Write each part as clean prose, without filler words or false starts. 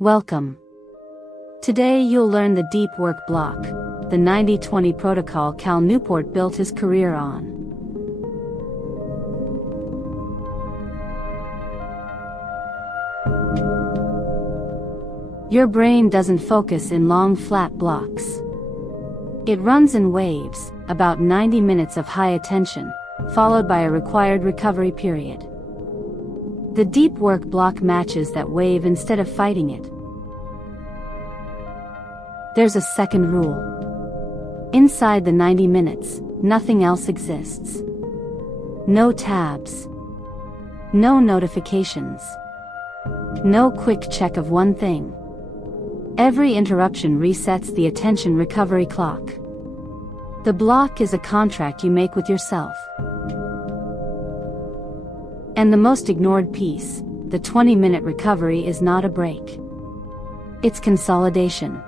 Welcome. Today you'll learn the deep work block, the 90-20 protocol Cal Newport built his career on. Your brain doesn't focus in long flat blocks. It runs in waves, about 90 minutes of high attention, followed by a required recovery period. The deep work block matches that wave instead of fighting it. There's a second rule. Inside the 90 minutes, nothing else exists. No tabs. No notifications. No quick check of one thing. Every interruption resets the attention recovery clock. The block is a contract you make with yourself. And the most ignored piece, the 20-minute recovery, is not a break. It's consolidation.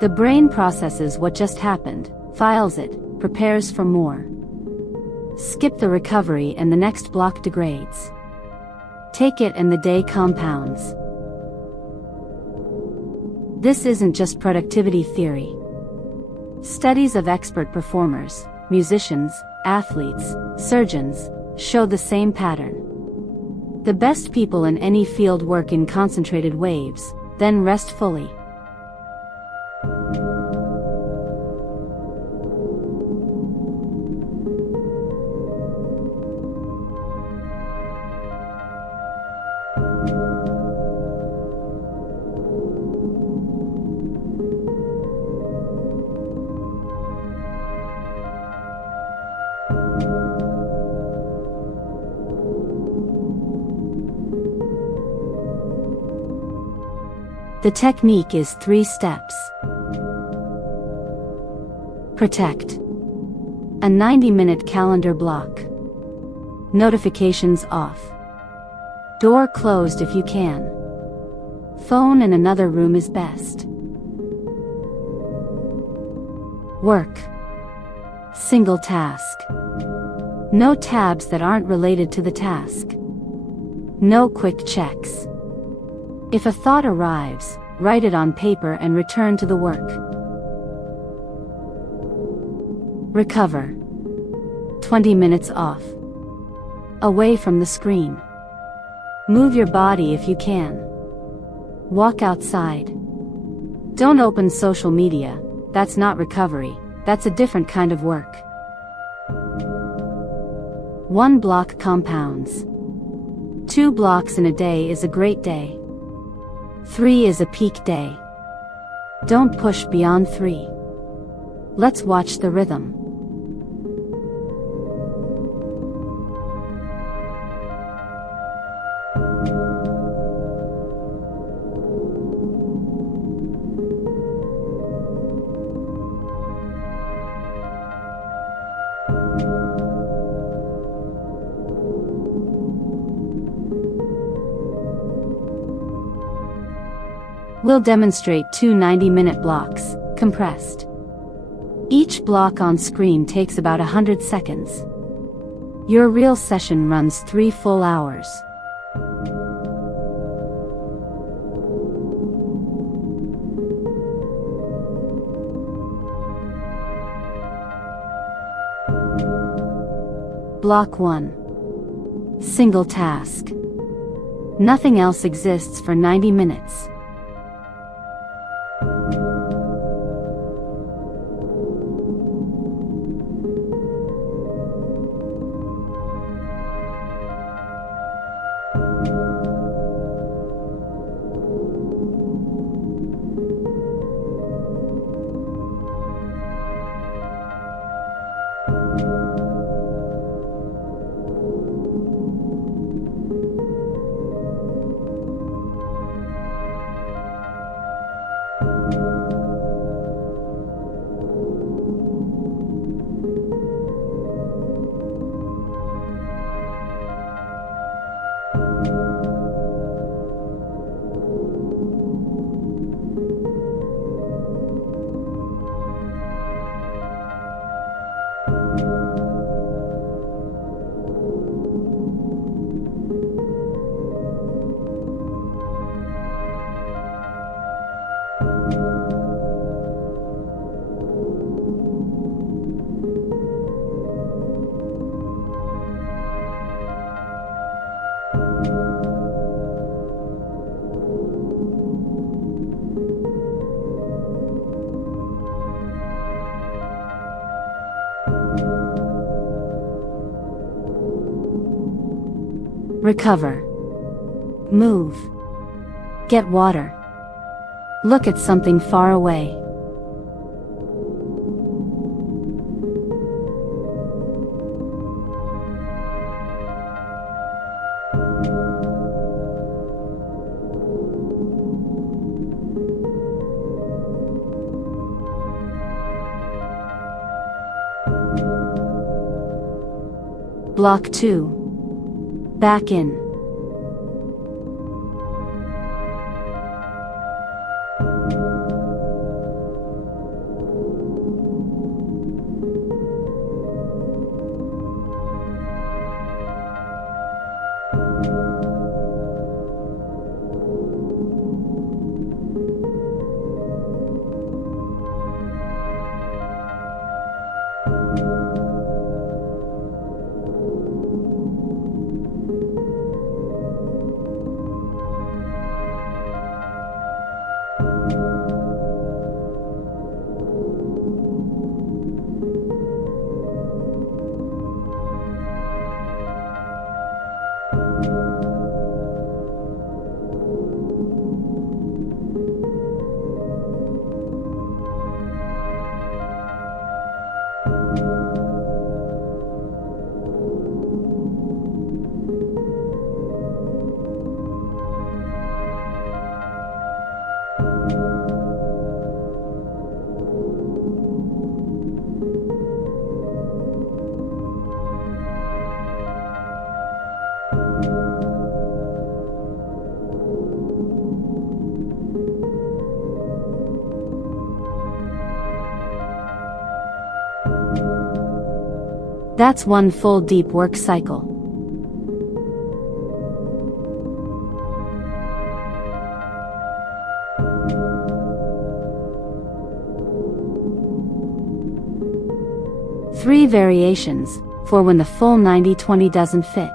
The brain processes what just happened, files it, prepares for more. Skip the recovery and the next block degrades. Take it and the day compounds. This isn't just productivity theory. Studies of expert performers, musicians, athletes, surgeons, show the same pattern. The best people in any field work in concentrated waves, then rest fully. The technique is 3 steps. Protect. A 90-minute calendar block. Notifications off. Door closed if you can. Phone in another room is best. Work. Single task. No tabs that aren't related to the task. No quick checks. If a thought arrives, write it on paper and return to the work. Recover. 20 minutes off. Away from the screen. Move your body if you can. Walk outside. Don't open social media, that's not recovery, that's a different kind of work. 1 block compounds. 2 blocks in a day is a great day. 3 is a peak day. Don't push beyond 3. Let's watch the rhythm. We'll demonstrate 2 90-minute blocks, compressed. Each block on screen takes about 100 seconds. Your real session runs 3 full hours. Block 1. Single task. Nothing else exists for 90 minutes. Recover. Move. Get water. Look at something far away. Block 2. Back in. That's one full deep work cycle. Three variations, for when the full 90-20 doesn't fit.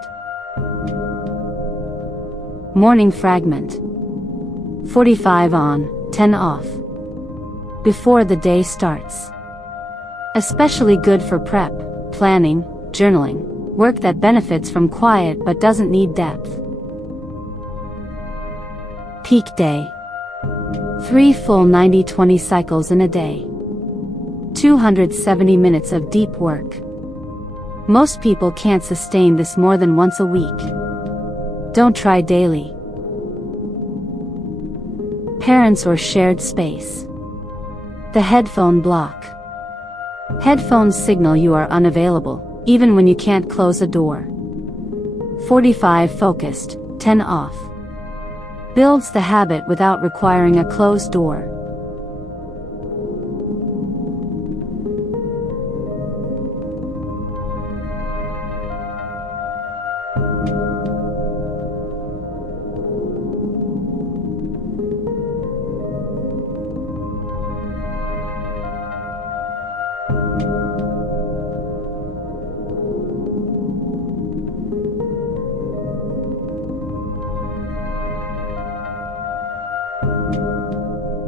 Morning fragment. 45 on, 10 off. Before the day starts. Especially good for prep, planning, journaling, work that benefits from quiet but doesn't need depth. Peak day. 3 full 90-20 cycles in a day. 270 minutes of deep work. Most people can't sustain this more than once a week. Don't try daily. Parents or shared space. The headphone block. Headphones signal you are unavailable, even when you can't close a door. 45 focused, 10 off. Builds the habit without requiring a closed door.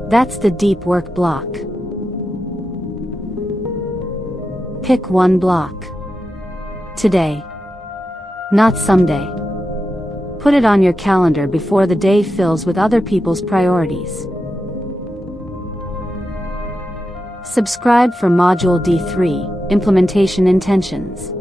That's the deep work block. Pick one block. Today. Not someday. Put it on your calendar before the day fills with other people's priorities. Subscribe for Module D3, Implementation Intentions.